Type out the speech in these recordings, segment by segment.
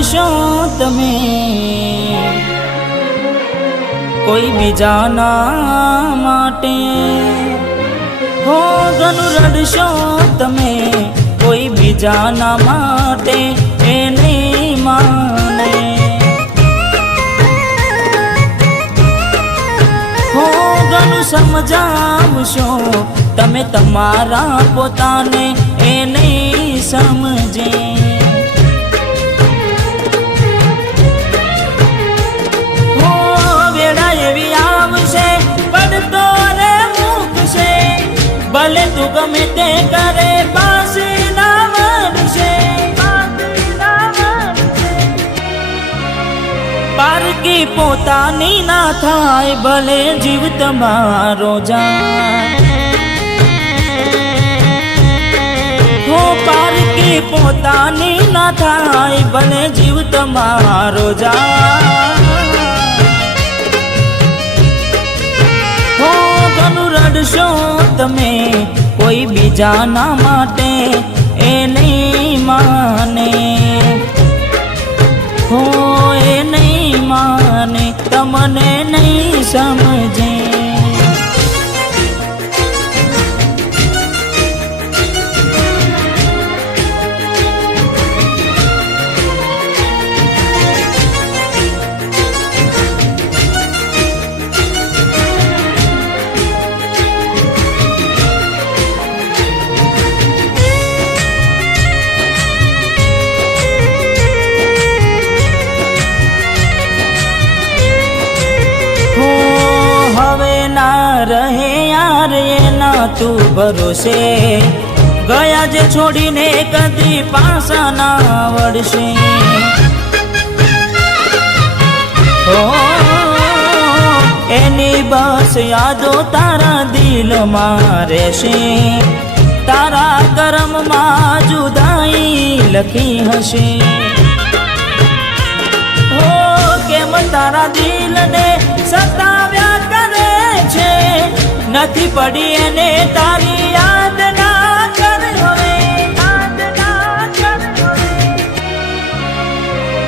રડશો તમે કોઈ બીજાના માટે, હો ઘણું રડશો તમે કોઈ બીજાના માટે એ નહીં માને, હો ઘણું સમજાવશો તમે તમારા પોતાને એ નહીં સમજે, હો વેળા એવી આવશે પડતો રે મૂકશે, ભલે તું ગમે તે કરે પાછી ના મળશે, પારકી પોતાની ના થાય ભલે જીવ તમારો જાય, હો પારકી પોતાની ના થાય ભલે જીવ તમારો જાય, હો ઘણું રડશો તમે કોઈ બીજાના માટે એ નહીં માને, હો એ નહીં માને તમને નહીં સમજે, રહે યાર એના તું ભરોસે, ગયા જે છોડીને કદી પાછા ના વળશે, હો એની બસ યાદો તારા દિલમાં રહેશે, તારા કર્મમાં જુદાઈ લખી હશે, હો કેમ તારા દિલને સતાવ્યા કરે છે, નથી પડી એને તારી યાદ ના કર હવે,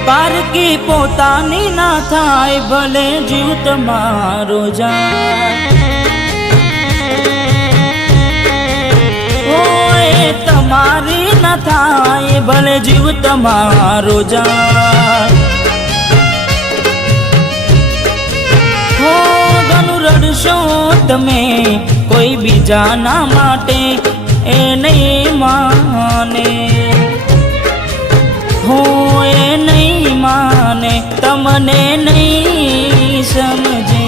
પારકી પોતાની ના થાય ભલે જીવ તમારો જાય, ઓય તમારી ના થાય ભલે જીવ તમારો જાય, હો ઘણું રડશો તમે કોઈ બીજાના માટે એ નહીં માને, હો એ નહીં માને તમને નહીં સમજે,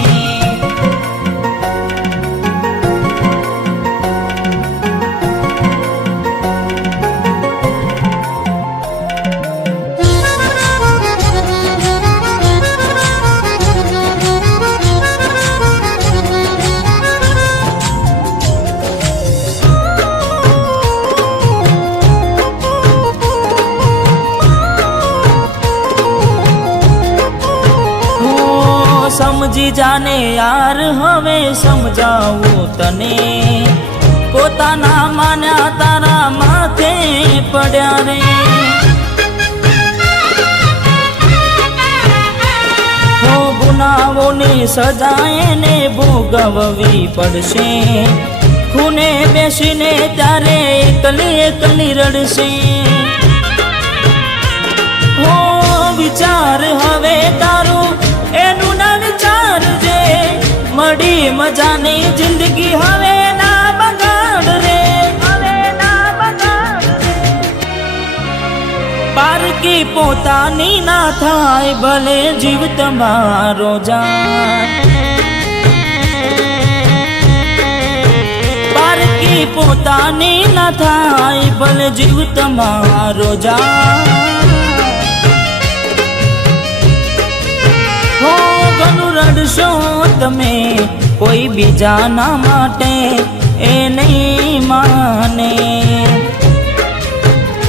સમજી જાને યાર હવે સમજાવું તને, પોતાના માન્યા તારા માથે પડ્યા રે, હો ગુનાઓની સજાએ ને ભોગવવી પડશે, ખૂને બેસીને ત્યારે એકલી એકલી રડશે, હો વિચાર હવે તારું એનું ના વિચારજે, મળી મજાની જિંદગી હવે ના બગાડ રે, હવે ના બગાડ રે, પારકી પોતાની ના થાય ભલે જીવ તમારો જાય, પારકી પોતાની ના થાય ભલે જીવ તમારો જાય, હો ઘણું રડશો તમે કોઈ બીજાના માટે એ નહીં માને,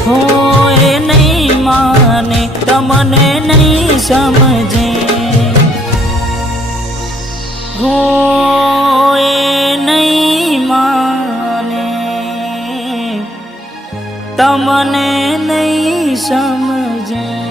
હો એ નહીં માને તમને નહીં સમજે, હો એ નહીં માને તમને નહીં સમજે।